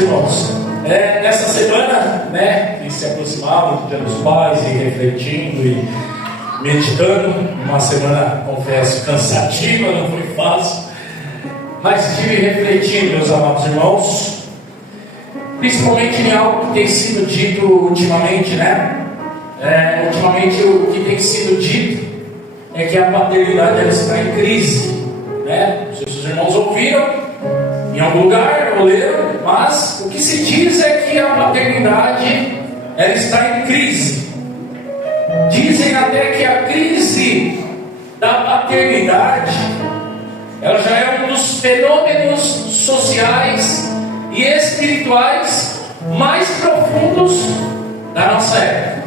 irmãos, nessa semana, que se aproximava do Dia dos Pais, e refletindo e meditando, uma semana, confesso, cansativa, não foi fácil, mas estive refletindo, meus amados irmãos, principalmente em algo que tem sido dito ultimamente, ultimamente o que tem sido dito é que a paternidade ela está em crise, Não sei se os irmãos ouviram em algum lugar, ou leram, mas o que se diz é que a paternidade ela está em crise. Dizem até que a crise da paternidade ela já é um dos fenômenos sociais e espirituais mais profundos da nossa época.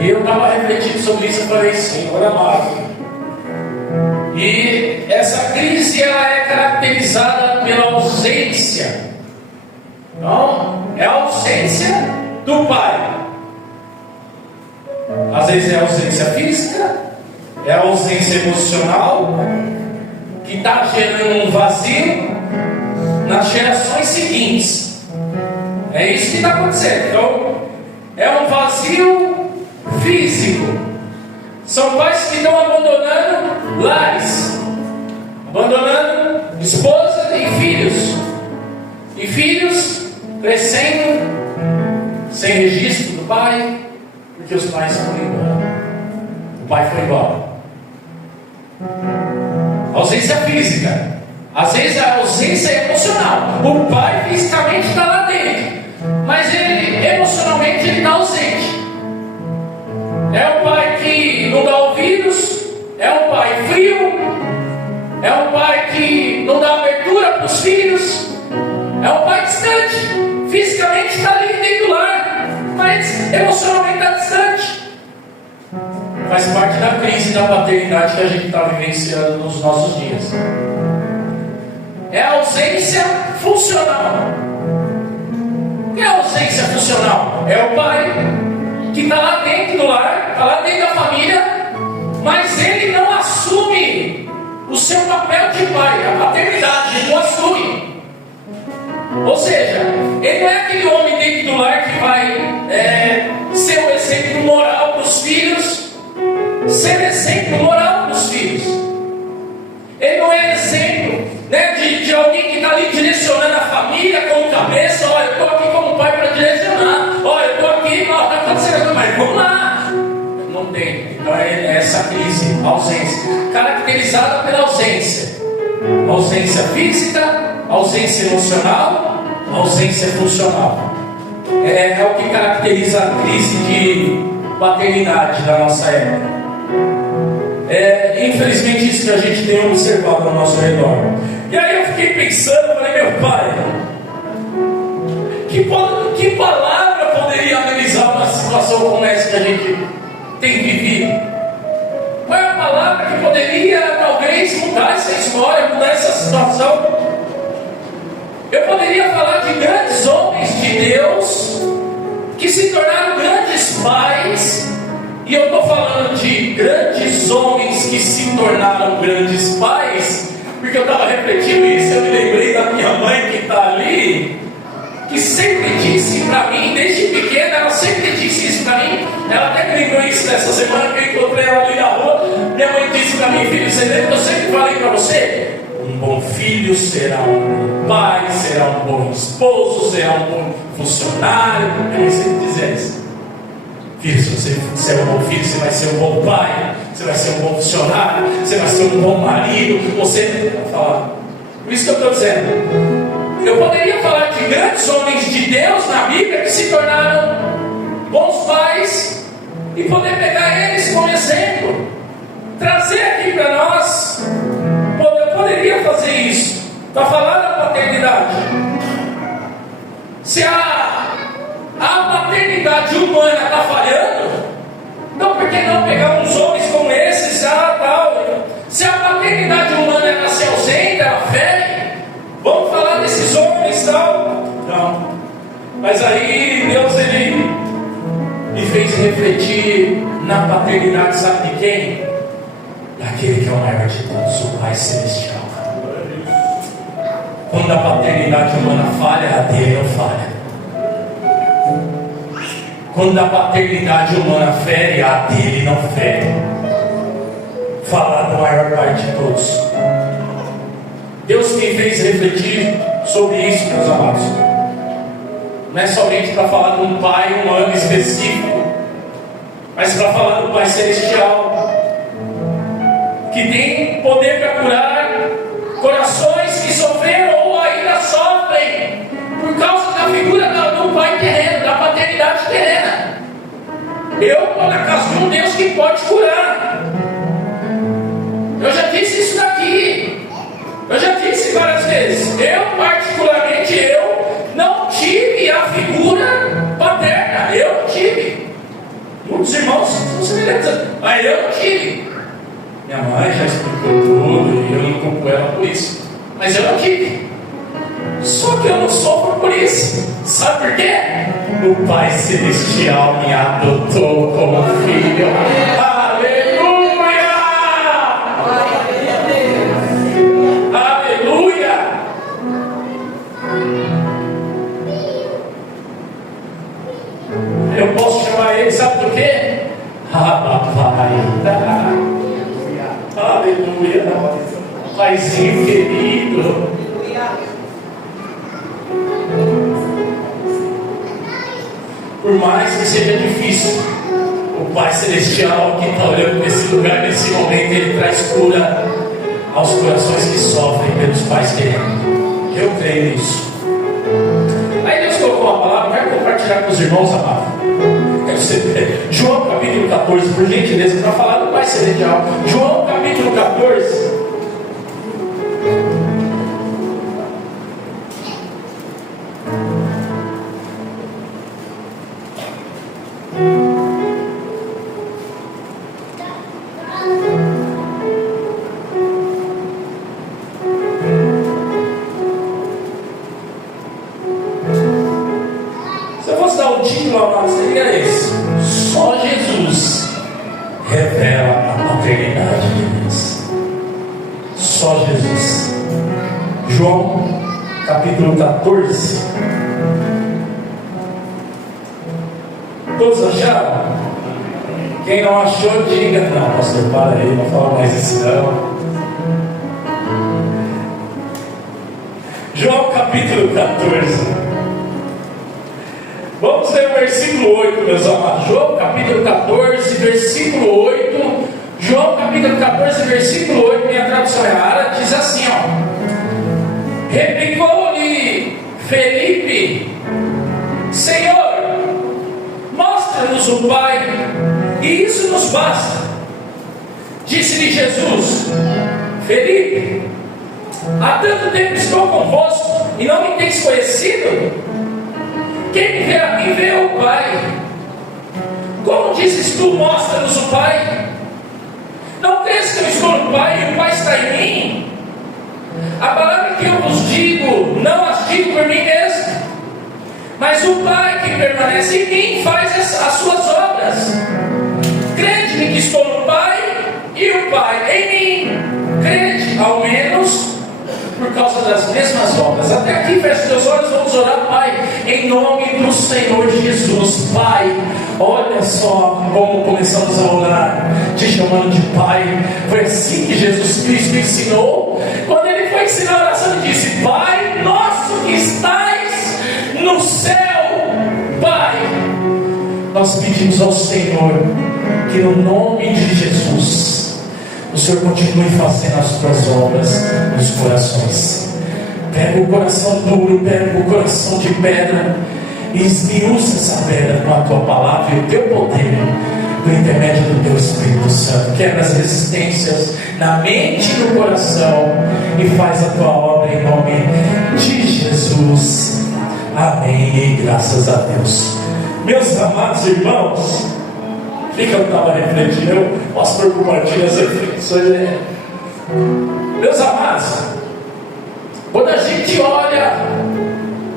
E eu estava refletindo sobre isso e falei, Senhor amado. E essa crise ela é caracterizada pela ausência. Não, é a ausência do pai. Às vezes é a ausência física, é a ausência emocional, que está gerando um vazio nas gerações seguintes. É isso que está acontecendo. Então, é um vazio físico. São pais que estão abandonando lares, abandonando esposa e filhos crescendo sem registro do pai, porque os pais foram embora. O pai foi embora. Ausência física, às vezes a ausência emocional. O pai fisicamente está lá dentro, mas ele emocionalmente ele está ausente. É o pai que não dá ouvidos, é um pai frio, é um pai que não dá abertura para os filhos, é um pai distante. Fisicamente está ali dentro do lar, mas emocionalmente está distante. Faz parte da crise da paternidade que a gente está vivenciando nos nossos dias. É a ausência funcional. O que é a ausência funcional? É o pai que está lá dentro do lar, está lá dentro da família, mas ele não assume o seu papel de pai, a paternidade, ele não assume. Ou seja, ele não é aquele homem dentro do lar que vai ser um exemplo moral para os filhos, ser um exemplo moral para os filhos. Ele não é exemplo de alguém que está ali direcionando a família como cabeça. Olha, eu estou aqui como pai para direcionar. Olha, eu estou aqui, está acontecendo, mas vamos lá. Não tem. Então é essa crise, ausência, caracterizada pela ausência. Ausência física, ausência emocional, ausência funcional. É o que caracteriza a crise de paternidade da nossa época. Infelizmente isso que a gente tem observado ao nosso redor. E aí eu fiquei pensando, falei, meu pai, que palavra poderia amenizar uma situação como essa que a gente tem vivido? Qual é a palavra que poderia talvez mudar essa história, mudar essa situação? Eu poderia falar de grandes homens de Deus que se tornaram grandes pais. E eu estou falando de grandes homens que se tornaram grandes pais, porque eu estava repetindo isso, eu me lembrei da minha mãe que está ali, que sempre disse para mim, desde pequena, ela sempre disse isso para mim. Ela até me lembrou isso nessa semana que eu encontrei ela ali na rua. Minha mãe disse para mim, filho, você lembra que eu sempre falei para você? Um bom filho será um bom pai, será um bom esposo, será um bom funcionário. Eu sempre dizia isso. Filho, se você é um bom filho, você vai ser um bom pai, você vai ser um bom funcionário, você vai ser um bom marido, você vai falar. Por isso que eu estou dizendo. Eu poderia falar de grandes homens de Deus na Bíblia que se tornaram bons pais e poder pegar eles como exemplo, trazer aqui para nós. Eu poderia fazer isso para falar da paternidade. Se a paternidade humana está falhando, então por que não pegar uns homens como esses, tal? Se a paternidade humana ela se ausenta, ela fere, vamos falar desses homens, tal? Não. Mas aí Deus ele me fez refletir na paternidade, sabe de quem? Daquele que é o maior de todos, o Pai Celestial. Quando a paternidade humana falha, a dele não falha. Quando a paternidade humana fere, a dele não fere. Falar da maior parte de todos. Deus me fez refletir sobre isso, meus amados. Não é somente para falar de um pai humano específico, mas para falar do Pai Celestial, que tem poder para curar corações que sofreram ou ainda sofrem por causa da figura do pai terreno, da paternidade terrena. Eu estou na casa de um Deus que pode curar. Eu já disse isso daqui. Eu já disse várias vezes. Eu particularmente, não tive a figura paterna. Eu não tive. Muitos irmãos são semelhantes, mas eu não tive. Minha mãe já explicou tudo e eu não culpo ela por isso. Mas eu não tive. Só que eu não sofro por isso. Sabe por quê? O Pai Celestial me adotou como filho. Aleluia! Aleluia! Eu posso chamar ele, sabe por quê? Papai. Aleluia! Paizinho querido. Por mais que seja difícil, o Pai Celestial que está olhando nesse lugar, nesse momento, Ele traz cura aos corações que sofrem pelos pais terrenos. Eu creio nisso. Aí Deus colocou uma palavra, quero compartilhar com os irmãos amados. João capítulo 14, por gentileza, para falar do Pai Celestial. João capítulo 14. Se eu fosse dar um título ao nosso, seria esse: só Jesus revela a paternidade de Deus. Só Jesus. João capítulo 14. Todos acharam? Quem não achou, diga: não, pastor, para aí, não fala mais isso não. João capítulo 14. Vamos ler o versículo 8, meus amados. João capítulo 14, versículo 8. João capítulo 14, versículo 8, minha tradução errada, diz assim, ó: replicou-lhe Felipe: Senhor, mostra-nos o Pai, e isso nos basta. Disse-lhe Jesus: Felipe, há tanto tempo estou convosco e não me tens conhecido? Quem me vê a mim vê o Pai. Como dizes tu, mostra-nos o Pai? Não crês que eu estou no Pai e o Pai está em mim? A palavra que eu vos digo, não as digo por mim mesmo, mas o Pai que permanece em mim faz as suas obras. Crede-me que estou no Pai e o Pai em mim. Crede, ao menos, por causa das mesmas obras. Até aqui, feche seus olhos, vamos orar. Pai, em nome do Senhor Jesus. Pai, olha só como começamos a orar, te chamando de Pai. Foi assim que Jesus Cristo ensinou. Quando Ele foi ensinar a oração, Ele disse: Pai nosso que estais no céu. Pai, nós pedimos ao Senhor que no nome de Jesus o Senhor continue fazendo as tuas obras nos corações. Pega o coração duro, pega o coração de pedra e esmiuça essa pedra com a tua palavra e o teu poder, por intermédio do teu Espírito Santo. Quebra as resistências na mente e no coração e faz a tua obra em nome de Jesus. Amém. E graças a Deus. Meus amados irmãos, o que eu estava refletindo? O pastor compartilha as reflexões. Meus amados, quando a gente olha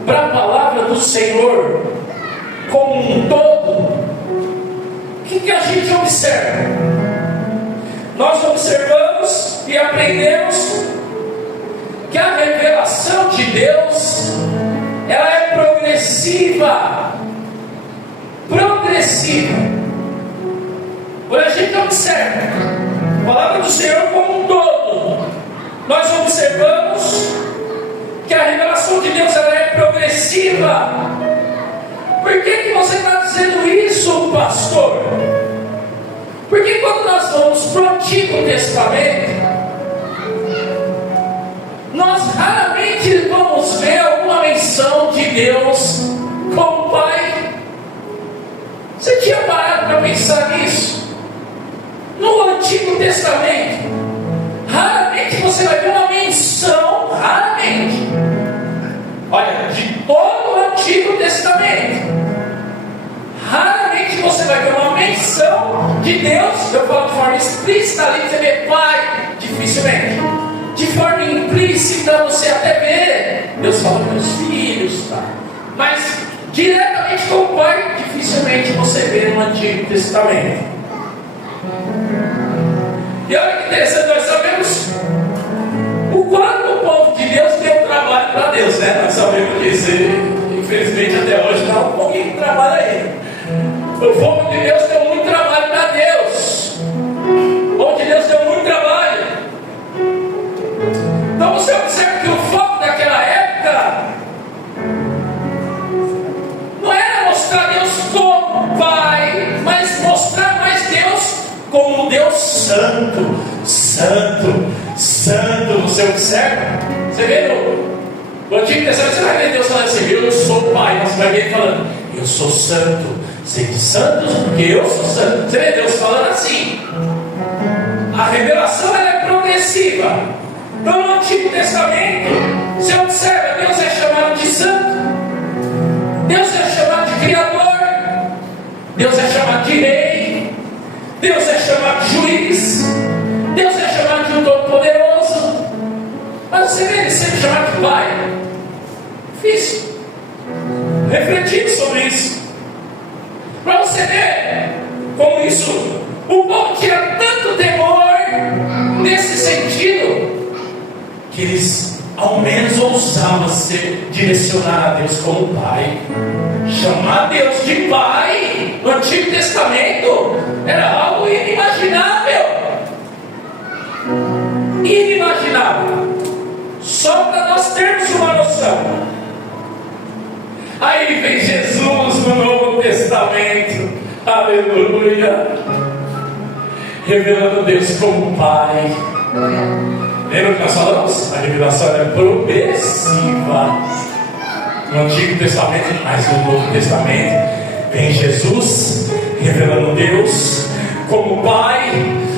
para a palavra do Senhor como um todo, o que a gente observa? Nós observamos e aprendemos que a revelação de Deus, ela é progressiva. Progressiva. Quando a gente observa a palavra do Senhor como um todo, nós observamos que a revelação de Deus ela é progressiva. Por que você está dizendo isso, pastor? Porque quando nós vamos para o Antigo Testamento, nós raramente vamos ver alguma menção de Deus como Pai. Você tinha parado para pensar nisso? No Antigo Testamento, raramente você vai ver uma menção, raramente, olha, de todo o Antigo Testamento, raramente você vai ver uma menção de Deus. Eu falo de forma explícita ali, você vê Pai, dificilmente. De forma implícita você até vê Deus fala com os filhos, tá? Mas diretamente com o Pai, dificilmente você vê no Antigo Testamento. E olha que interessante, nós sabemos o quanto o povo de Deus deu trabalho para Deus, né? Nós sabemos disso, infelizmente até hoje está um pouquinho de trabalho aí. O povo de Deus deu muito trabalho para Deus. O povo de Deus deu muito trabalho. Então você observa que o foco daquela época não era mostrar Deus como Pai, mas mostrar mais Deus como Deus Santo, Santo, Santo. Você observa? Você vê no Antigo Testamento, você vai ver Deus falando assim: eu sou Pai. Mas você vai ver Ele falando: eu sou Santo. Sede santos porque eu sou santo. Você vê Deus falando assim. A revelação ela é progressiva. Então no Antigo Testamento, você observa, Deus é chamado de santo, Deus é chamado de Criador, Deus é chamado de Rei, Deus é chamado de Juiz, Deus é chamado de um Todo-Poderoso. Mas você vê Ele sendo chamado de Pai? Difícil. Refletir sobre isso, para você ver como isso, o povo tinha tanto temor nesse sentido, que eles ao menos ousavam ser direcionar a Deus como Pai. Chamar Deus de Pai no Antigo Testamento era algo inimaginável. Inimaginável. Só para nós termos uma noção. Aí vem Jesus no Novo Testamento, aleluia, revelando Deus como Pai. Lembra que nós falamos? A revelação é progressiva no Antigo Testamento, mas no Novo Testamento vem Jesus revelando Deus como Pai.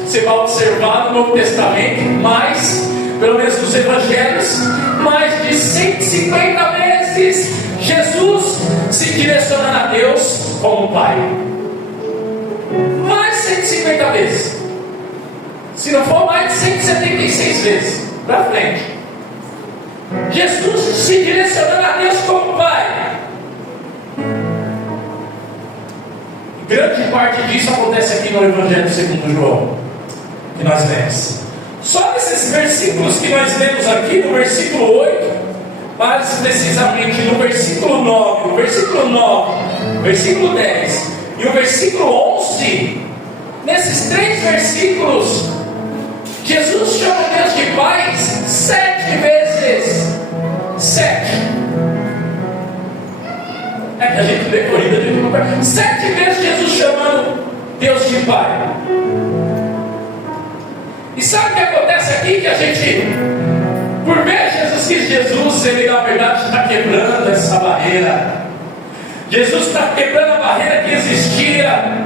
Você vai observar no Novo Testamento, mais, pelo menos nos Evangelhos, mais de 150 vezes Jesus se direcionando a Deus como Pai. Mais 150 vezes. Se não for mais de 176 vezes para frente. Jesus se direcionando a Deus como Pai. Grande parte disso acontece aqui no Evangelho segundo João, que nós lemos. Só nesses versículos que nós lemos aqui, no versículo 8, mais precisamente no versículo 9, o versículo 9, versículo 10 e o versículo 11, nesses 3 versículos, Jesus chama Deus de Pai 7 vezes. 7. É que a gente lê corrida, a gente não perde. 7 vezes Jesus chamando Deus de Pai. E sabe o que acontece aqui? Que a gente, por ver Jesus, ele na verdade está quebrando essa barreira. Jesus está quebrando a barreira que existia.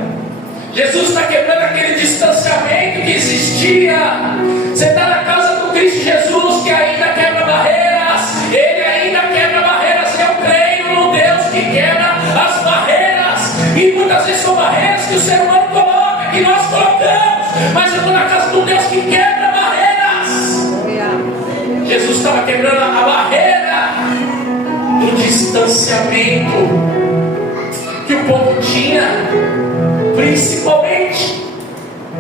Jesus está quebrando aquele distanciamento que existia. Você está na casa do Cristo Jesus, que ainda quebra barreiras. Ele ainda quebra barreiras. Eu creio no Deus que quebra as barreiras. E muitas vezes são barreiras que o ser humano coloca, que nós colocamos. Mas eu estou na casa do Deus que quebra barreiras. Jesus estava quebrando a barreira do distanciamento que o povo tinha, principalmente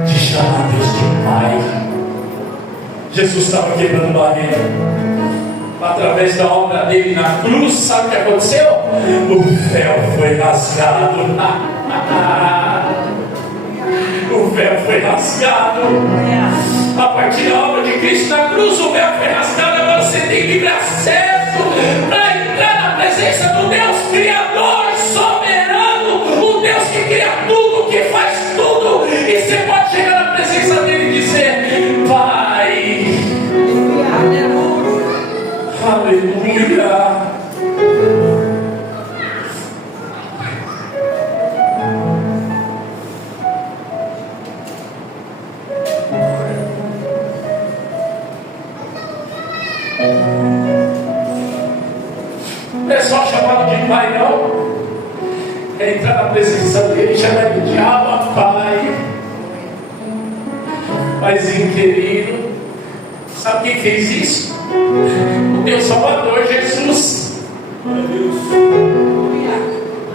de chamar Deus de Pai. Jesus estava quebrando barreira. através da obra dele na cruz, sabe o que aconteceu? O véu foi rasgado. O véu foi rasgado. A partir da obra de Cristo na cruz, o véu foi rasgado. Agora você tem livre acesso para entrar na presença do Deus Criador, soberano, o Deus que cria tudo, que faz tudo. E você pode chegar na presença dele e dizer: Pai, aleluia. Não é só chamado de Pai, não. É entrar na presença dele e chamar de Abba, Pai. Paizinho querido. Sabe quem fez isso? O teu Salvador, Jesus. Aleluia.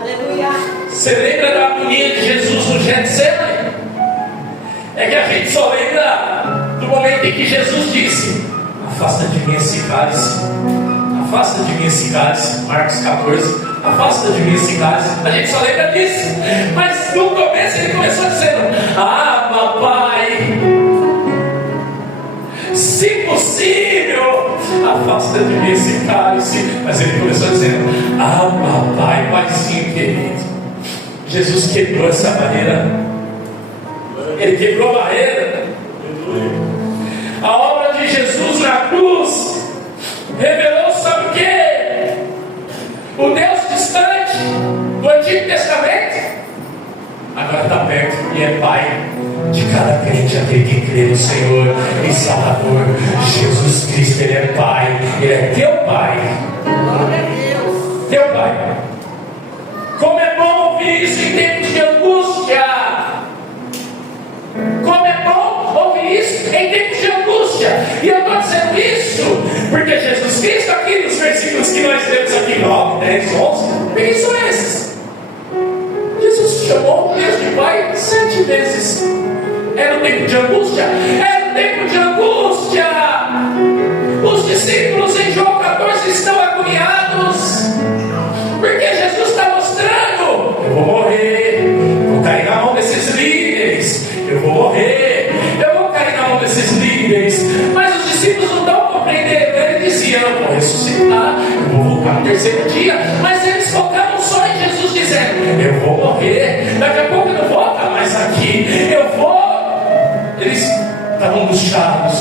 Aleluia. Você lembra da agonia de Jesus no Getsemane? É que a gente só lembra do momento em que Jesus disse: afasta de mim esse cálice. Afasta de mim esse cálice. Marcos 14. Afasta de mim esse cálice. A gente só lembra disso. Mas no começo ele começou dizendo: ah, papai, se possível, afasta de mim esse cálice. Mas ele começou dizendo: ah, papai, paizinho querido. Jesus quebrou essa barreira. Ele quebrou a barreira. A obra de Jesus na cruz revelou, sabe o que? O Deus distante do Antigo Testamento agora está perto e é Pai de cada crente, aquele que crê no Senhor e Salvador Jesus Cristo. Ele é Pai, Ele é teu Pai. Teu Pai. Como é bom ouvir isso em tempos de angústia. Como é bom ouvir isso em tempos de angústia. E eu estou dizendo isso porque Jesus Cristo, aqui nos versículos que nós lemos aqui, 9, 10, 11, quem são esses? Jesus chamou o Deus de Pai 7 vezes. Era um tempo de angústia. Era um tempo de angústia. Os discípulos em João 14 estão agoniados, porque Jesus está mostrando: eu vou morrer, vou cair na mão desses líderes, eu vou morrer, eu vou cair na mão desses líderes. Mas os discípulos não estão compreendendo. Ele dizia: eu vou ressuscitar, eu vou voltar no terceiro dia. Mas eles focaram só em Jesus dizendo: eu vou morrer, daqui a pouco eu não vou estar mais aqui, eu vou. Eles estavam angustiados,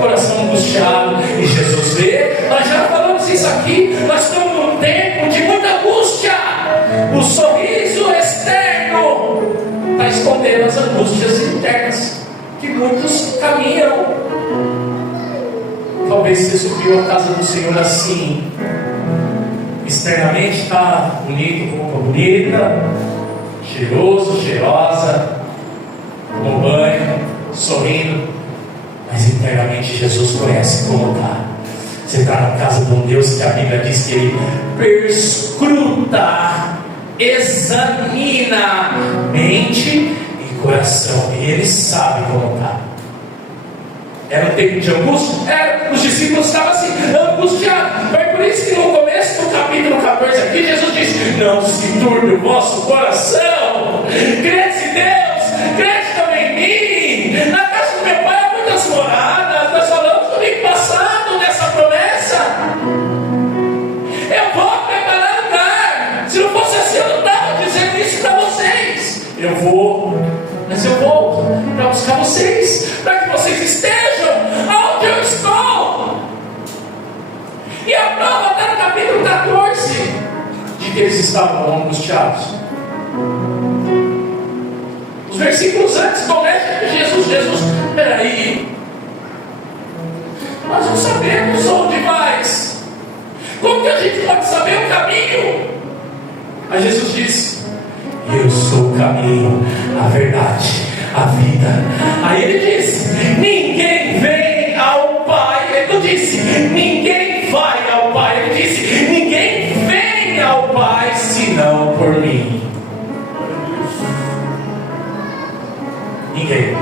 coração angustiado. E Jesus vê, nós já falamos isso aqui, nós estamos num tempo de muita angústia. O sorriso externo está escondendo as angústias internas que muitos caminham. Talvez você subiu a casa do Senhor assim, externamente está bonito, roupa bonita, cheiroso, cheirosa, no banho, sorrindo, mas internamente Jesus conhece como está. Você está na casa de um Deus que a Bíblia diz que Ele perscruta, examina mente e coração, e Ele sabe como está. Era um tempo de angústia? Os discípulos estavam assim, angustiados. Foi por isso que no começo do capítulo 14 aqui, Jesus disse: não se turbe o vosso coração, crede em Deus, crede também em mim. Na casa do meu Pai há muitas moradas. Nós falamos domingo passado dessa promessa. Eu vou preparar lugar. Se não fosse assim, eu não estava dizendo isso para vocês. Eu vou, mas eu volto para buscar vocês, para que vocês estejam onde eu estou. E a prova está no capítulo 14 de que eles estavam angustiados. Os versículos antes começam com Jesus, peraí, nós não sabemos onde vais. Como que a gente pode saber o caminho? Aí Jesus disse: eu sou o caminho, a verdade, a vida. Aí ele disse: ninguém vem ao Pai. Ele não disse ninguém vai ao Pai. Ele disse: ninguém vem ao Pai senão por mim. Ninguém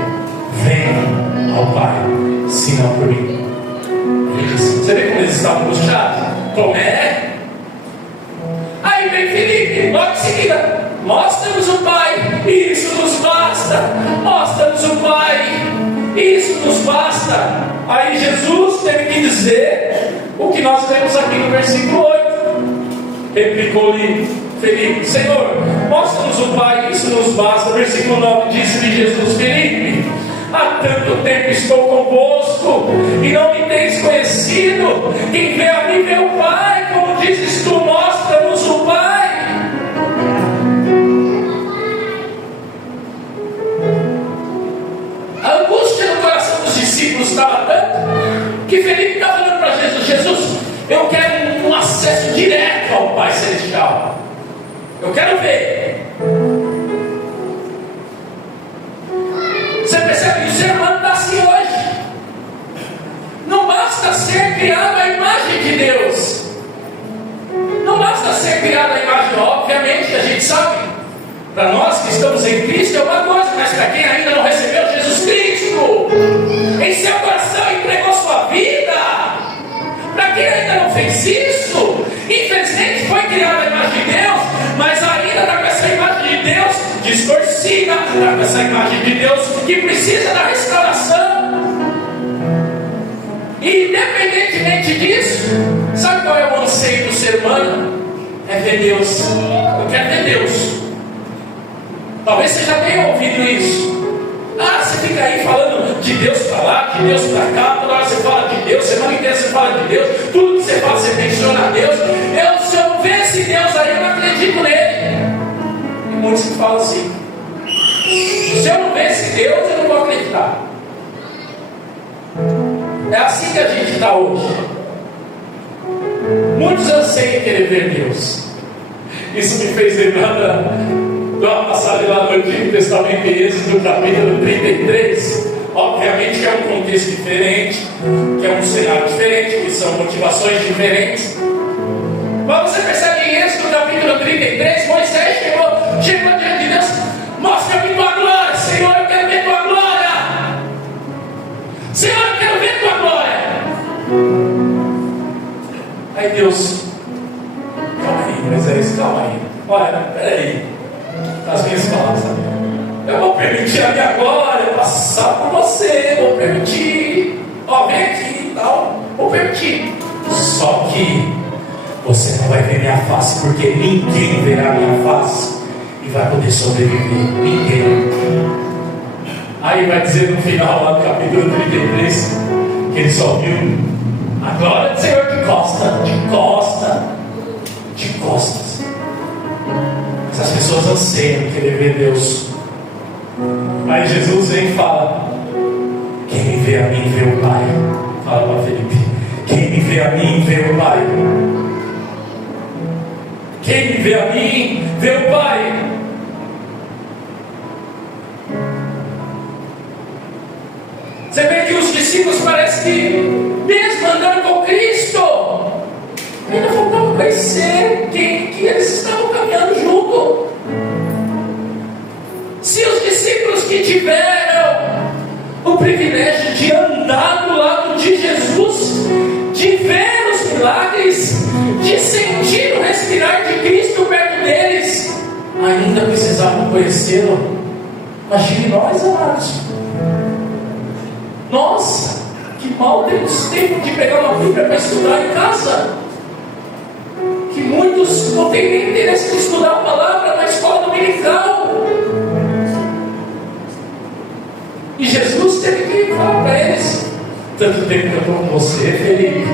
vem ao Pai senão por mim. Ele disse: Você vê como eles estavam angustiados? Tomé. Aí vem Felipe, logo em seguida, mostra-nos o Pai, isso nos basta. Mostra-nos o Pai, isso nos basta. Aí Jesus teve que dizer o que nós lemos aqui no versículo 8. Replicou-lhe Felipe: Senhor, mostra-nos o Pai, isso nos basta. Versículo 9, disse-lhe Jesus: Felipe, há tanto tempo estou convosco e não me tens conhecido. Quem vê a mim vê o Pai. Como dizes tu, mostra-nos o Pai. A angústia no coração dos discípulos estava tanto que Felipe estava falando para Jesus: Jesus, eu quero um acesso direto ao Pai Celestial. Eu quero ver. Você percebe que o ser humano está assim hoje. Não basta ser criado à imagem de Deus. Não basta ser criado à imagem, obviamente, a gente sabe. Para nós que estamos em Cristo é uma coisa, mas para quem ainda não recebeu Jesus Cristo, em seu coração entregou sua vida. Para quem ainda não fez isso, infelizmente foi criado à imagem de Deus, mas ainda está com essa imagem de Deus distorcida, está com essa imagem de Deus que precisa da restauração. E independentemente disso, sabe qual é o anseio do ser humano? É ver Deus. Eu quero ver Deus. Talvez você já tenha ouvido isso. Ah, você fica aí falando de Deus para lá, de Deus para cá, toda hora você fala de Deus, semana inteira você fala de Deus, tudo que você fala você menciona Deus. Se eu não ver esse Deus aí, eu não acredito nele. E muitos que falam assim: se eu não ver esse Deus, eu não vou acreditar. É assim que a gente está hoje. Muitos anseiam querer ver Deus. Isso me fez lembrar de uma passagem lá no Antigo Testamento, em Êxodo, capítulo 33. Obviamente que é um contexto diferente, que é um cenário diferente, que são motivações diferentes. Mas você percebe em Êxodo, capítulo 33, Moisés chegou diante de Deus: mostra-me tua glória, Senhor, eu quero ver tua glória. Senhor, eu quero ver tua glória. Aí Deus: calma aí, Moisés, calma aí. Olha, peraí. As minhas palavras, eu vou permitir a minha glória passar por você, vou permitir, ó, vem aqui e tal, vou permitir. Só que você não vai ver minha face, porque ninguém verá minha face e vai poder sobreviver. Ninguém. Aí vai dizer no final, lá no capítulo 33, que ele só viu a glória do Senhor de costas. As pessoas anseiam querer ver Deus. Aí Jesus vem e fala: quem me vê a mim vê o Pai. Fala para Felipe: quem me vê a mim vê o Pai. Quem me vê a mim vê o Pai. Você vê que os discípulos parecem que, mesmo andando com Cristo, ainda faltava conhecer que eles estavam caminhando junto. Se os discípulos que tiveram o privilégio de andar do lado de Jesus, de ver os milagres, de sentir o respirar de Cristo perto deles, ainda precisavam conhecê-lo, imagine nós, amados. Nossa, que mal temos tempo de pegar uma Bíblia para estudar em casa. Que muitos não têm nem interesse de estudar a palavra na escola dominical. E Jesus teve que falar para eles: tanto tempo que eu estou com você, Felipe,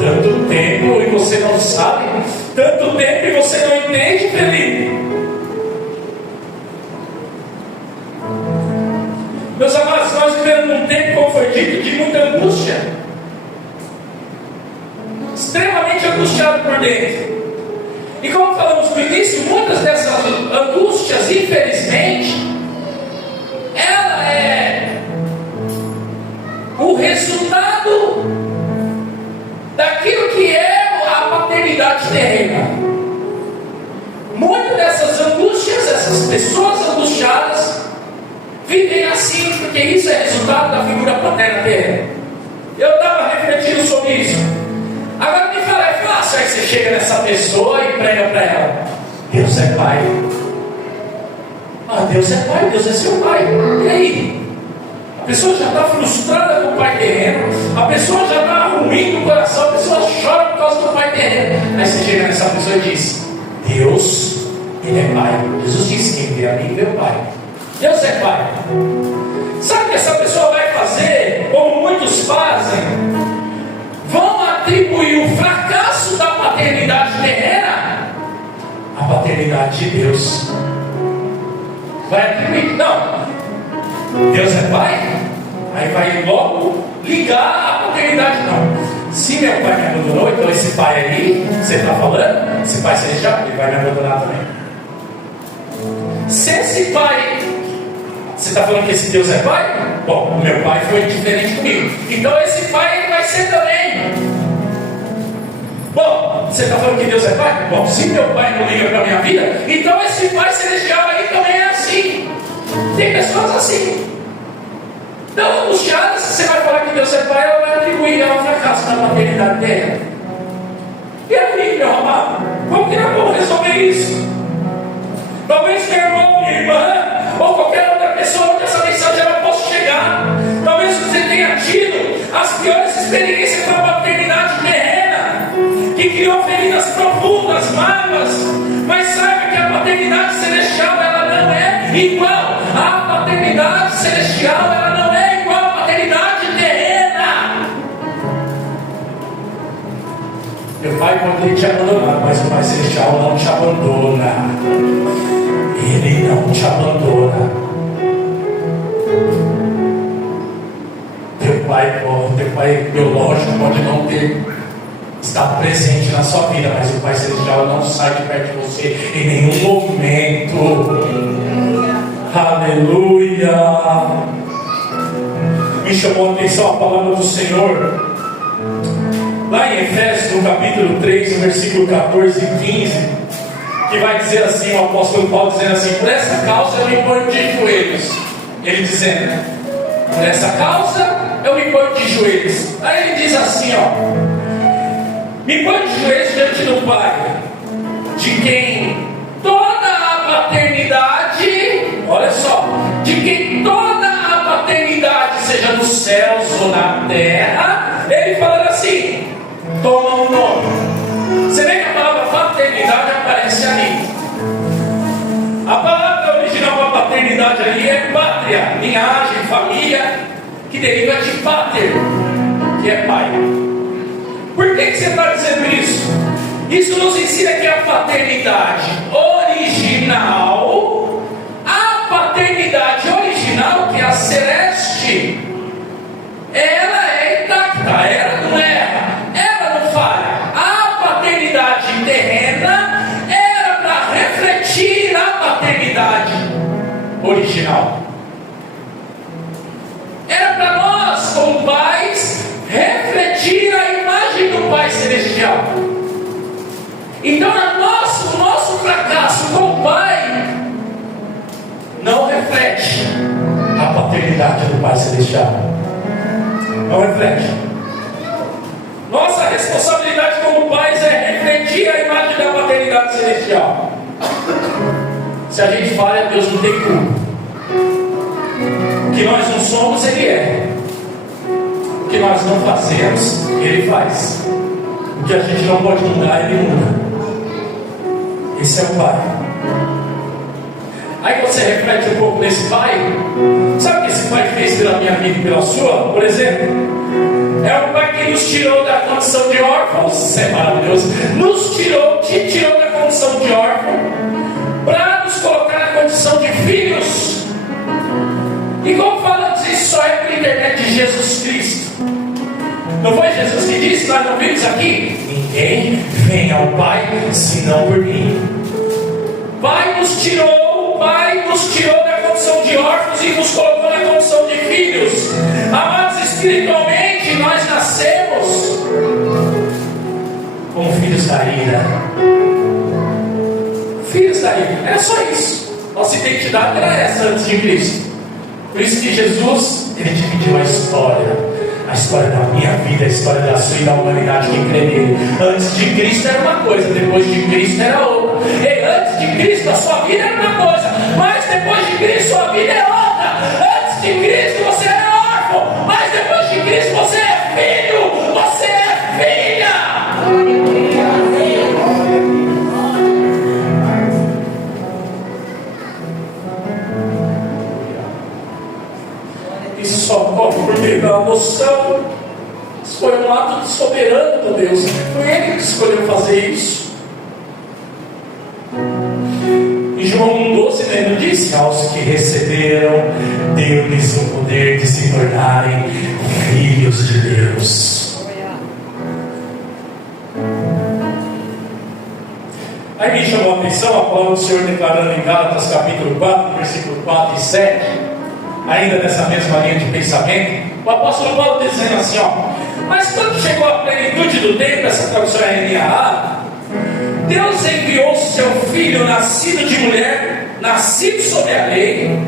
tanto tempo e você não sabe, tanto tempo e você não entende, Felipe. Meus amados, nós vivemos num tempo, como foi dito, de muita angústia, extremamente angustiado por dentro. E como falamos no início, muitas dessas angústias, infelizmente, ela é o resultado daquilo que é a paternidade terrena. Muitas dessas angústias, essas pessoas angustiadas, vivem assim, porque isso é resultado da figura paterna terrena. Eu estava refletindo sobre isso. chega nessa pessoa e prega para ela: Deus é Pai. Ah, Deus é Pai, Deus é seu Pai. E aí? A pessoa já está frustrada com o pai terreno, a pessoa já está ruim no coração, a pessoa chora por causa do pai terreno. Aí você chega nessa pessoa e diz: Deus, Ele é Pai. Jesus disse: quem vê a mim vê o Pai. Deus é Pai. Sabe o que essa pessoa vai fazer? Como muitos fazem, vão atribuir o fracasso da paternidade terrena à paternidade de Deus. Vai atribuir: não, Deus é Pai. Aí vai logo ligar a paternidade. Não, se meu pai me abandonou, então esse pai aí, você está falando, esse pai celestial, ele vai me abandonar também. Se esse pai, você está falando que esse Deus é Pai? Bom, o meu pai foi diferente comigo, então esse pai ele vai ser também. Bom, você está falando que Deus é Pai? Bom, se meu pai não liga para a minha vida, então esse pai celestial aí também é assim. Tem pessoas assim. Então, angustiadas, se você vai falar que Deus é Pai, ela vai atribuir ao fracasso da paternidade dela. E aí, meu amado, como que nós vamos resolver isso? Talvez meu irmão, minha irmã, ou qualquer outra pessoa onde essa mensagem ela possa chegar. Talvez você tenha tido as piores experiências com a paternidade terrena, que criou feridas profundas, mágoas. Mas saiba que a paternidade celestial ela não é igual. A paternidade celestial ela não é igual à paternidade terrena. Meu pai pode te abandonar, mas o Pai Celestial não te abandona. Ele não te abandona. Teu pai biológico pode não ter estado presente na sua vida, mas o Pai Celestial não sai de perto de você em nenhum momento. Aleluia! Me chamou a atenção a palavra do Senhor lá em Efésios, no capítulo 3, no versículo 14 e 15, que vai dizer assim, o apóstolo Paulo dizendo assim: por essa causa eu me ponho de joelhos. Ele dizendo: por essa causa eu me ponho de joelhos. Aí ele diz assim, me ponho de joelhos diante do Pai, de quem toda a paternidade, olha só, de quem toda a paternidade, seja nos céus ou na terra. Ele falando assim, toma um nome. Você vê que a palavra paternidade aparece ali. A palavra original para paternidade ali é pátria, linhagem, família, que deriva de pater, que é pai. Por que você está dizendo isso? Isso nos ensina que a paternidade original, que é a celeste, ela é intacta, ela não erra, ela não falha. A paternidade terrena era para refletir a paternidade original. Era para nós, como pais, refletir a imagem do Pai Celestial. Então, o nosso fracasso como pai não reflete a paternidade do Pai Celestial. Não reflete. Nossa responsabilidade como pais é refletir a imagem da paternidade celestial. Se a gente falha, Deus não tem culpa. O que nós não somos, Ele é. O que nós não fazemos, Ele faz. O que a gente não pode mudar, Ele muda. Esse é o Pai. Aí você reflete um pouco nesse Pai. Sabe o que esse Pai fez pela minha vida e pela sua? Por exemplo, é um Pai que nos tirou da condição de órfãos. Isso é maravilhoso. Te tirou da condição de órfão para nos colocar na condição de filhos. E como falamos, isso só é pela internet de Jesus Cristo. Não foi Jesus que disse, nós não vimos aqui? Ninguém vem ao Pai senão por mim. O Pai nos tirou da condição de órfãos e nos colocou na condição de filhos. Amados, espiritualmente nós nascemos como filhos da ira. Filhos da ira, era só isso. Nossa identidade era essa antes de Cristo. Por isso que Jesus, Ele dividiu a história. A história da minha vida, a história da sua e da humanidade que crê nele. Antes de Cristo era uma coisa, depois de Cristo era outra. E antes de Cristo a sua vida era uma coisa, mas depois de Cristo a sua vida é outra. Antes de Cristo você era órfão, mas depois de Cristo você é filho, você é filha. E só pode por meio da adoção. Isso foi um ato soberano de Deus. Foi Ele que escolheu fazer isso. Em João 1,12 ele disse: aos que receberam, deu-lhes o poder de se tornarem filhos de Deus. Aí me chamou a atenção a palavra do Senhor declarando em Gálatas capítulo 4, versículo 4 e 7, ainda nessa mesma linha de pensamento, o apóstolo Paulo dizendo assim, mas quando chegou a plenitude do tempo, essa tradução é NAA, Deus enviou seu Filho, nascido de mulher, nascido sob a lei,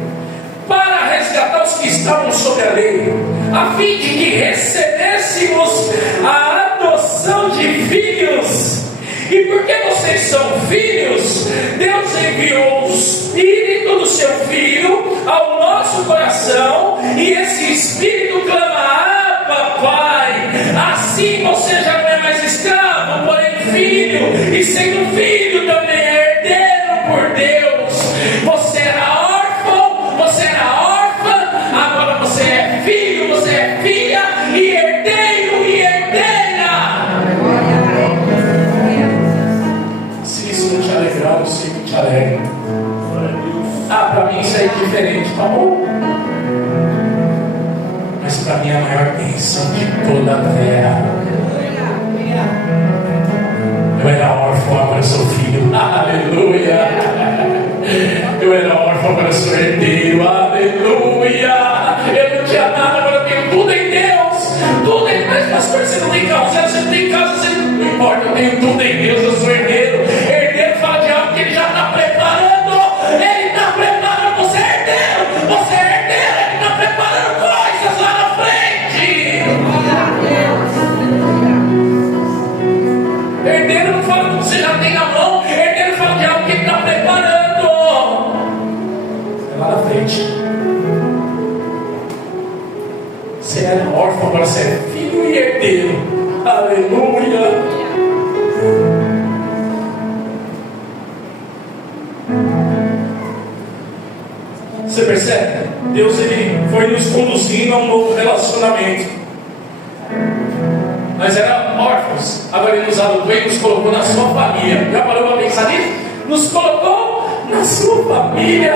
para resgatar os que estavam sob a lei, a fim de que recebêssemos a adoção de filhos. E porque vocês são filhos, Deus enviou o Espírito do seu Filho ao nosso coração, e esse Espírito clama: Abba, Pai. Assim você já não é mais escravo, porém filho, e sendo filho também é herdeiro por Deus. Você era órfão, você era órfã, agora você é filho, você é filha, e herdeiro e herdeira. Se isso não te alegrar, eu sei que te alegra. Para mim isso é diferente, tá bom? Mas para mim é a maior bênção de toda a terra. Eu era órfão, agora eu sou filho. Aleluia. Eu era órfão, agora eu sou herdeiro. Aleluia. Eu não tinha nada, agora eu tenho tudo em Deus. Tudo em Deus. Mas pastor, você não tem casa, você não tem casa, você não importa, eu tenho tudo em Deus, eu sou herdeiro. Herdeiro fala de algo que ele já está preparando. Ele está preparando, você é herdeiro. Você é herdeiro, ele está preparando coisas lá na frente. Herdeiro não fala que você já tem na mão. Herdeiro fala de algo que ele está preparando. É lá na frente. Você era órfão, agora você é filho e herdeiro. Aleluia. Você percebe? Deus ele foi nos conduzindo a um novo relacionamento. Nós éramos órfãos, agora Ele nos adotou e nos colocou na sua família. Já parou para pensar nisso? Nos colocou na sua família.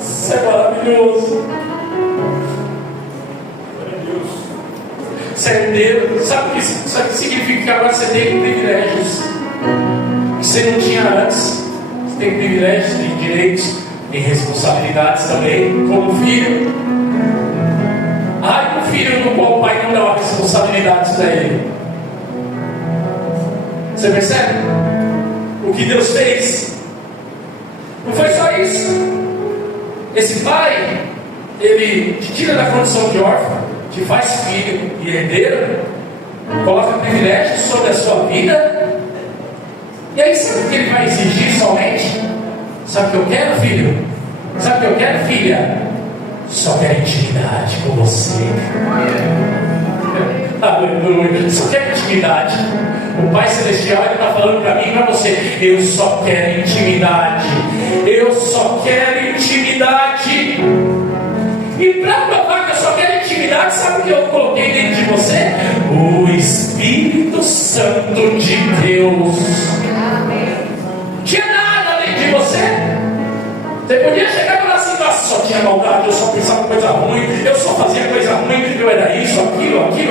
Isso é maravilhoso. Você é herdeiro. Sabe o que isso significa? Que agora você tem privilégios que você não tinha antes. Você tem privilégios, tem direitos, tem responsabilidades também, como filho. Um filho no qual o pai não dá responsabilidades para ele. Você percebe? O que Deus fez não foi só isso. Esse pai, ele te tira da condição de órfão, te faz filho e herdeiro, coloca privilégios sobre a sua vida. E aí sabe o que ele vai exigir somente? Sabe o que eu quero, filho? Sabe o que eu quero, filha? Só quero intimidade com você. Aleluia. Só quero intimidade. O Pai Celestial está falando para mim e para você: eu só quero intimidade. Eu só quero intimidade. E para provar que eu só quero intimidade, sabe o que eu coloquei dentro de você? O Espírito Santo de Deus. Não tinha nada dentro de você. Você podia chegar e falar assim: nossa, só tinha maldade, eu só pensava coisa ruim, eu só fazia coisa ruim, eu era isso, aquilo outro.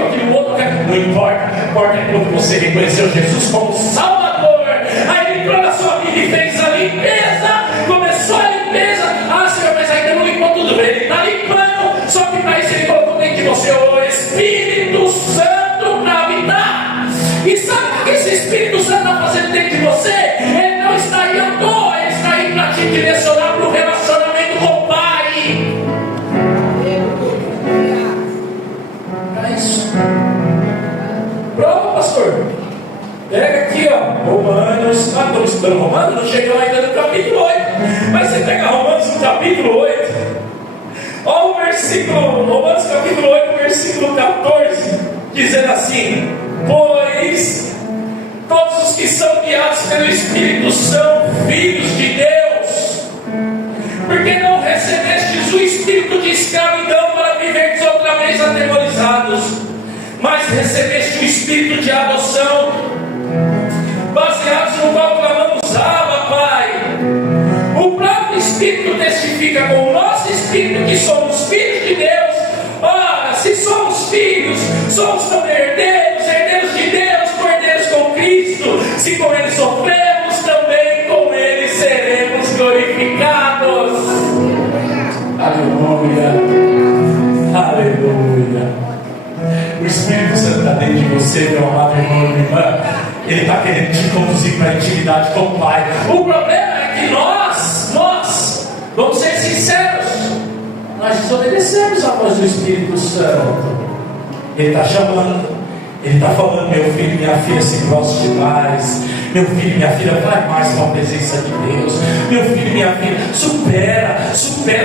Não importa, importa é quando você reconheceu Jesus como Salvador. Aí ele entrou na sua vida e fez a limpeza, começou a limpeza. Senhor, mas ainda não limpou tudo bem, ele está limpando. Só que para isso ele colocou dentro de você o Espírito Santo para habitar. E sabe o que esse Espírito Santo está fazendo dentro de você? Ele não está aí à toa, ele está aí para te direcionar para o relacionamento com o Pai. Para isso. Romanos, estamos estudando Romanos, não chegamos ainda no capítulo 8, mas você pega Romanos no capítulo 8, olha o versículo, Romanos capítulo 8, versículo 14, dizendo assim: pois todos os que são guiados pelo Espírito são filhos de Deus, porque não recebestes o espírito de escravidão para viverdes outra vez atemorizados, mas recebeste o espírito de adoção, baseados no qual clamamos: Abba, Pai. O próprio Espírito testifica com o nosso Espírito que somos filhos de Deus. Ora, se somos filhos, somos também herdeiros, herdeiros de Deus, cordeiros com Cristo. Se com Ele sofremos, também com Ele seremos glorificados. Aleluia, aleluia. O Espírito Santo está dentro de você, meu amado irmão e irmã. Ele está querendo te conduzir para a intimidade com o Pai. O problema é que nós, vamos ser sinceros, nós desobedecemos a voz do Espírito Santo. Ele está chamando, Ele está falando: meu filho, minha filha, se goste demais. Meu filho, minha filha, vai mais com a presença de Deus. Meu filho, minha filha, supera.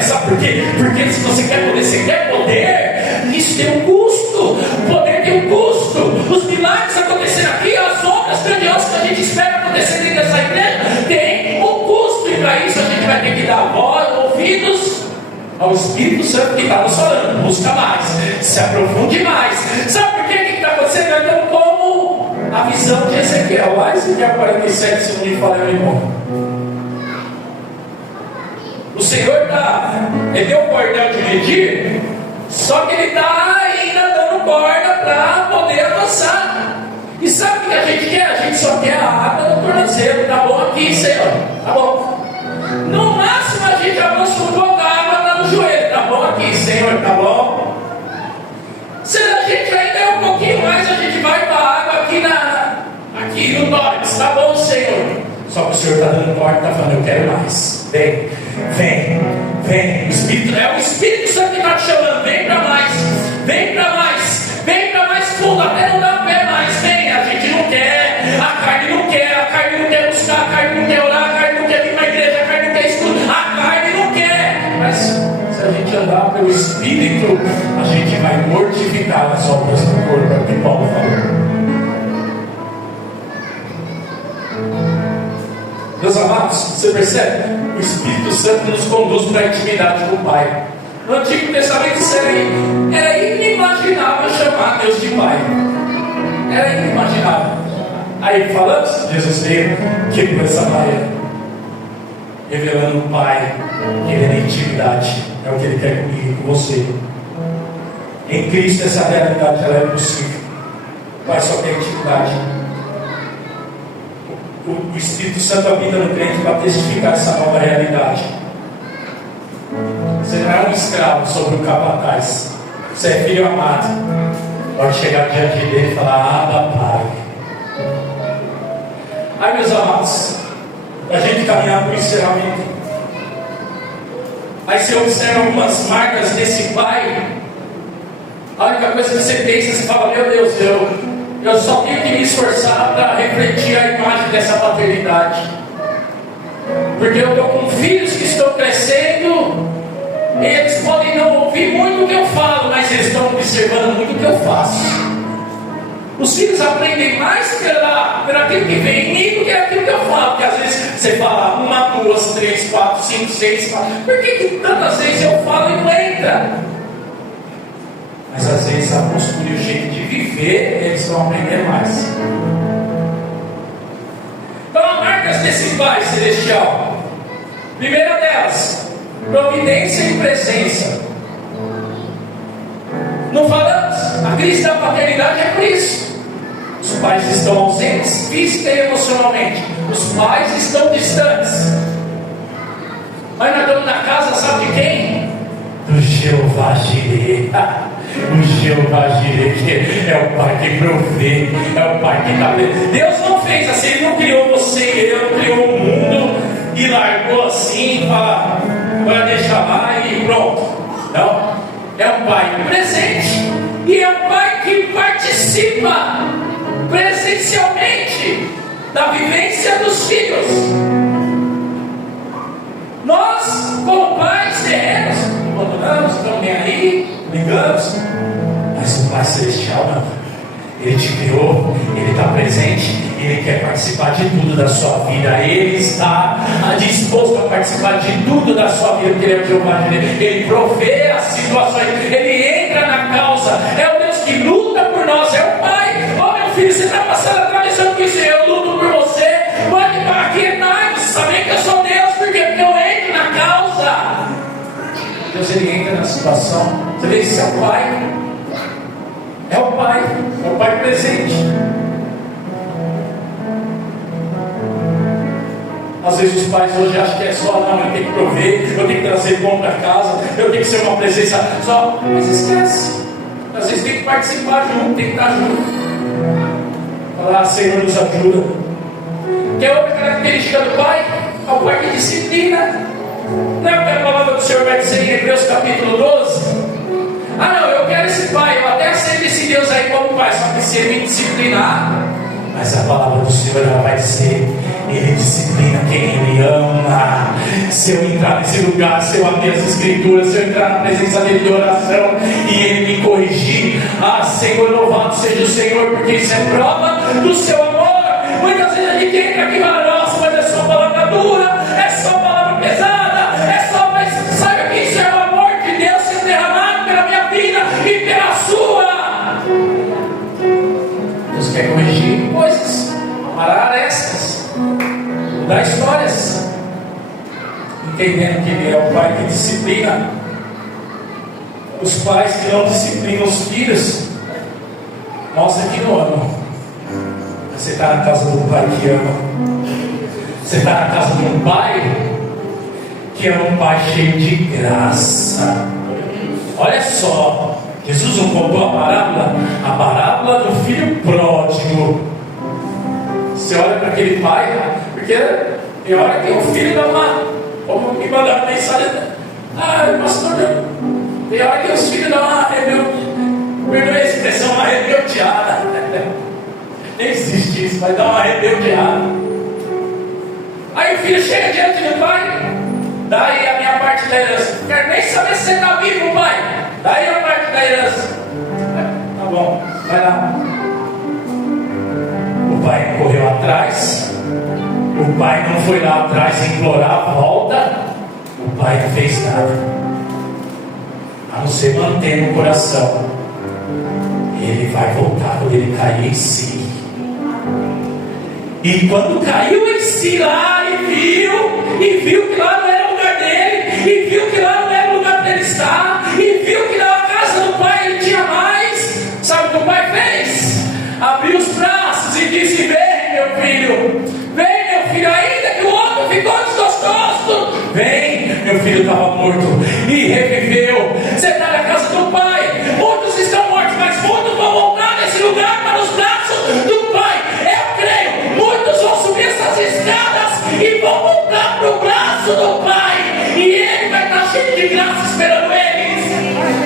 Sabe por quê? Porque se você quer poder, isso tem um custo. O poder tem um custo. Os milagres acontecendo aqui, as obras grandiosas que a gente espera acontecer dentro dessa igreja, tem um custo. E para isso a gente vai ter que dar voz, ouvidos ao Espírito Santo que está nos falando. Busca mais, se aprofunde mais. Sabe por quê? O que está acontecendo? Então, como a visão de Ezequiel, lá em Ezequiel 47, se não me falha a memória, o Senhor ele deu um cordão de medir, só que Ele está ainda dando corda para poder avançar. E sabe o que a gente quer? A gente só quer a água no tornozelo. Tá bom aqui, Senhor, tá bom. No máximo a gente avança um pouco, a água está no joelho. Tá bom aqui, Senhor, tá bom. Se a gente ainda é um pouquinho mais, a gente vai para a água aqui no tórax. Tá bom, Senhor. Só que o Senhor está dando corda, está falando: eu quero mais. Vem. O Espírito Santo que está te chamando. Vem para mais fundo, até não dar pé mais. Vem, a gente não quer, a carne não quer buscar, a carne não quer orar, a carne não quer vir para a igreja, a carne não quer escutar, a carne não quer. Mas se a gente andar pelo Espírito, a gente vai mortificar as obras do corpo, é o que Paulo falou. Meus amados, você percebe? O Espírito Santo nos conduz para a intimidade com o Pai. No Antigo Testamento isso era inimaginável chamar Deus de Pai. Era inimaginável. Aí falamos, Jesus veio, quebrou essa barreira, revelando o Pai, querendo intimidade. É o que Ele quer comigo e com você. Em Cristo essa realidade ela é possível. O Pai só quer intimidade. O Espírito Santo habita no crente para testificar essa nova realidade. Você não é um escravo sobre o capataz. Você é filho amado. Pode chegar diante dele e falar: Abba, Pai. Aí, meus amados, a gente caminhar para o encerramento. Aí você observa algumas marcas desse Pai. A única coisa que você pensa, você fala: meu Deus, eu só tenho que me esforçar para refletir a imagem dessa paternidade. Porque eu estou com filhos que estão crescendo, e eles podem não ouvir muito o que eu falo, mas eles estão observando muito o que eu faço. Os filhos aprendem mais pelo aquilo que vem em mim do que aquilo que eu falo. Porque às vezes você fala 1, 2, 3, 4, 5, 6, 4. Por que tantas vezes eu falo e não entra? Mas às vezes a postura e o jeito de viver, eles vão aprender mais. Então, há marcas desse Pai Celestial. Primeira delas, providência e presença. Não falamos? A crise da paternidade é por isso. Os pais estão ausentes, física e emocionalmente. Os pais estão distantes. Mas nós estamos na casa, sabe de quem? Do Jeová Jireh. O Jeová Jireh, que é o Pai que provê, é o Pai que está vendo. Deus não fez assim, Ele não criou você e eu, não criou o mundo e largou assim para deixar lá e pronto. Não, é um Pai presente e é um Pai que participa presencialmente da vivência dos filhos. Nós, como pais terrenos, abandonamos, estamos nem aí, ligamos. Mas o Pai Celestial não. Ele te criou, Ele está presente, Ele quer participar de tudo da sua vida. Ele está disposto a participar de tudo da sua vida, porque Ele é o Jeová dele. Ele provê as situações, Ele entra na causa. É o Deus que luta por nós, é o Pai. Ó, meu filho, você está passando atravessando isso, eu luto por você. Pode aquietar, saber que eu sou Deus, porque eu entro na causa. Deus, Ele entra na situação. Você vê, esse é o Pai. É o Pai presente. Às vezes os pais hoje acham que é só, não, eu tenho que prover, eu tenho que trazer pão para casa, eu tenho que ser uma presença só, mas esquece. Às vezes tem que participar junto, tem que estar junto. Falar, Senhor, nos ajuda. Que é outra característica do Pai? É o Pai que disciplina. Não é o que a palavra do Senhor vai dizer em Hebreus capítulo 12? Ah, não, eu quero esse Pai, eu até aceito esse Deus aí como Pai, só que se Ele me disciplinar. Mas a palavra do Senhor ela vai dizer: Ele disciplina quem Ele ama. Se eu entrar nesse lugar, se eu abrir as Escrituras, se eu entrar na presença dEle de oração e Ele me corrigir, ah, Senhor, louvado seja o Senhor, porque isso é prova do seu amor. Muitas vezes a gente entra aqui e fala: nossa, mas é só palavra dura, é só palavra pesada, é só, mas sabe que isso é o amor de Deus sendo derramado pela minha vida e pela sua. Deus quer corrigir coisas, parar arestas, mudar histórias, entendendo que Ele é o Pai que disciplina. Os pais que não disciplinam os filhos mostra que não amam. Você está na casa de um Pai que ama. Você está na casa de um Pai que é um Pai cheio de graça. Olha só, Jesus não contou a parábola do filho pródigo. Você olha para aquele pai, porque tem hora que o filho dá uma, como me mandaram mensagem, pastor, tem hora que os filhos dão uma perdoe a expressão, uma rebeldeada. Nem existe isso, mas dá uma rebeldeada. Aí o filho chega diante do pai, daí a minha parte da herança. Não quero nem saber se você está vivo, pai. Daí a parte da herança. Tá bom, vai lá. O pai correu atrás. O pai não foi lá atrás implorar a volta. O pai não fez nada, a não ser manter no coração. Ele vai voltar quando ele cair em si. E quando caiu em si lá e viu que lá não era o lugar dele, e viu que lá não era o lugar para ele estar, e viu que na casa do pai ele tinha mais, sabe o que o pai fez? Abriu os braços e disse: vem meu filho, ainda que o outro ficou desgostoso, vem, meu filho estava morto e reviveu. Você está na casa do pai, muitos estão mortos, mas muitos vão voltar nesse lugar para os braços do pai. Eu creio, muitos vão subir essas escadas e vão voltar para o braço do pai, e ele vai estar cheio de graça esperando eles.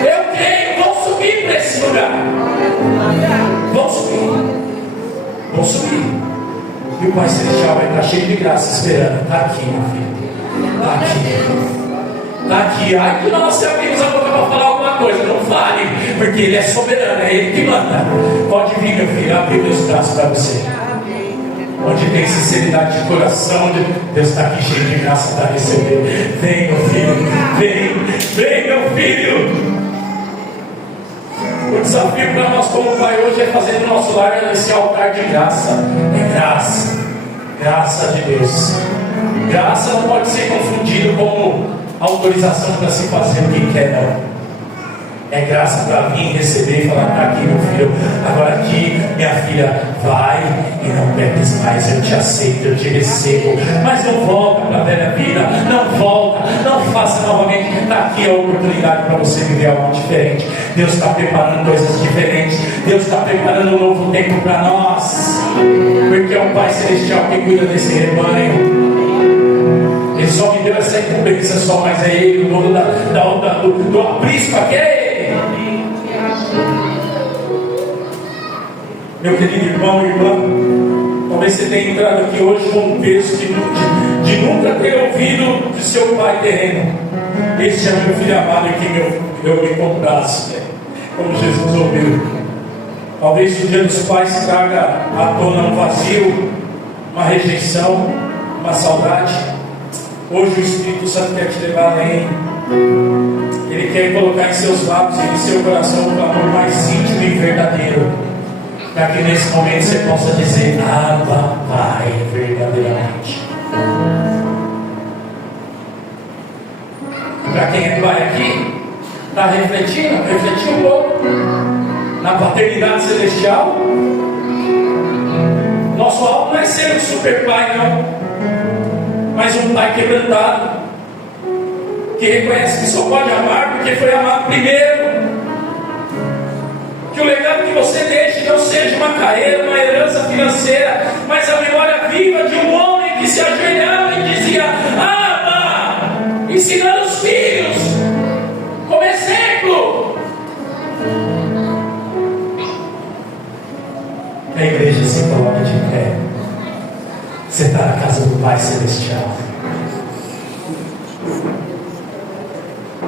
Eu creio, vão subir para esse lugar, vão subir. E o Pai Celestial vai estar cheio de graça esperando. Está aqui, meu filho, está aqui. Ai que nós abrimos a boca para falar alguma coisa, não fale, porque Ele é soberano, é Ele que manda. Pode vir, meu filho, abrir meus braços para você. Onde tem sinceridade de coração, onde Deus está aqui cheio de graça para receber. Vem, meu filho, vem, meu filho. O desafio para nós como pai hoje é fazer do nosso lar esse altar de graça. É graça de Deus. Graça não pode ser confundido como autorização para se fazer o que quer, não. É graça para vir receber e falar: está aqui, meu filho, agora aqui, minha filha, vai e não peques mais, eu te aceito, eu te recebo. Mas não volta para a velha vida, não volta, não faça novamente. Está aqui a oportunidade para você viver algo diferente. Deus está preparando coisas diferentes, Deus está preparando um novo tempo para nós, porque é o Pai Celestial que cuida desse rebanho. Ele só me deu essa incumbência só, mas é Ele, o dono do aprisco aqui é Ele. Meu querido irmão e irmã, Talvez você tenha entrado aqui hoje com um peso de nunca ter ouvido de seu pai terreno: este é o meu filho amado em quem eu me comprazo, como Jesus ouviu. Talvez o dia dos pais traga à tona um vazio, uma rejeição, uma saudade. Hoje o Espírito Santo quer te levar além. Ele quer colocar em seus lábios e em seu coração o clamor mais íntimo e verdadeiro, para que nesse momento você possa dizer: Abba, Pai, verdadeiramente. Para quem é pai aqui, está refletir um pouco na paternidade celestial. Nosso alvo não é ser um super pai, não, mas um pai quebrantado, que reconhece que só pode amar porque foi amado primeiro. Que o legado que você deixe não seja uma carreira, uma herança financeira, mas a memória viva de um homem que se ajoelhava e dizia: Abba, ensinando os filhos como exemplo. A igreja se coloca de pé. Você está na casa do Pai Celestial.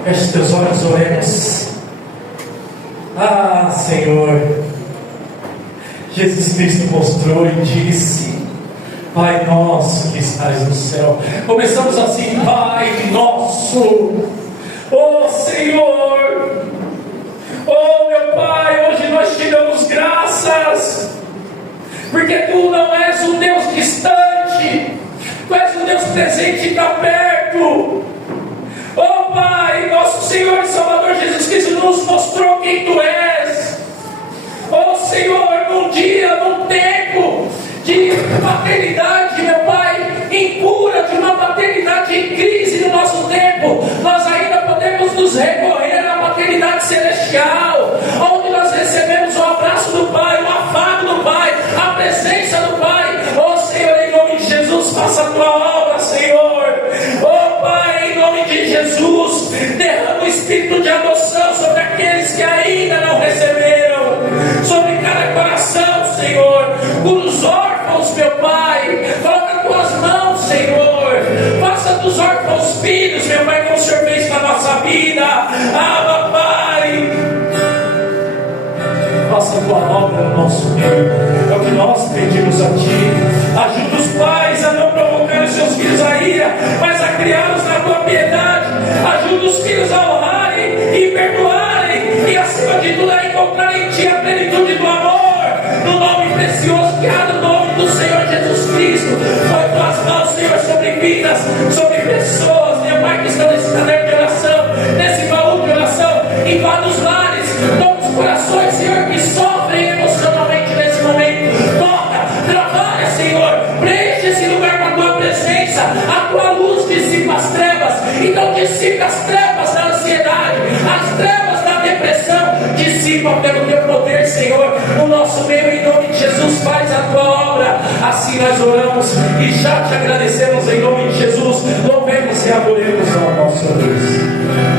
Feche os teus olhos, oremos. Ah, Senhor, Jesus Cristo mostrou e disse: Pai nosso que estás no céu. Começamos assim: Pai nosso. Oh Senhor, oh meu Pai, hoje nós te damos graças, porque Tu não és um Deus distante, Tu és um Deus presente e está perto. Oh Pai, nosso Senhor e Salvador Jesus Cristo nos mostrou quem Tu és. Oh Senhor, num dia, num tempo de paternidade, meu Pai, impura, de uma paternidade em crise no nosso tempo, nós ainda podemos nos recorrer à paternidade celestial, onde nós recebemos o abraço do Pai, o afago do Pai, a presença do Pai. Oh Senhor, em nome de Jesus, faça a Tua obra, Senhor. Oh Pai, em nome de Jesus, derrama o espírito de adoção sobre aqueles que ainda não receberam, sobre cada coração, Senhor. Cura os órfãos, meu Pai, coloca Tuas mãos, Senhor. Faça dos órfãos filhos, meu Pai, como o Senhor fez na nossa vida. Abba, Pai, faça a Tua obra no nosso meio. É o que nós pedimos a Ti. Ajuda os pais a não provocar os seus filhos a ira, mas a criá-los na Tua piedade. Ajuda os filhos a honrarem e perdoarem, e acima de tudo a encontrarem em Ti a plenitude do amor, no nome precioso que há no nome do Senhor Jesus Cristo. Põe Tuas mãos, Senhor, sobre vidas, sobre pessoas, meu Pai, que estão nesse caderno de oração, nesse baú de oração. Invada os lares, toma os corações, Senhor, que sofrem emocionalmente nesse momento. Toca, trabalha, Senhor, preenche esse lugar com a Tua presença. A Tua luz dissipa as trevas. Então dissipa as trevas da ansiedade, as trevas da depressão. Dissipa pelo Teu poder, Senhor, no nosso meio, em nome de Jesus. Faz a Tua obra. Assim nós oramos e já Te agradecemos em nome de Jesus. Louvemos e adoremos ao nosso Deus.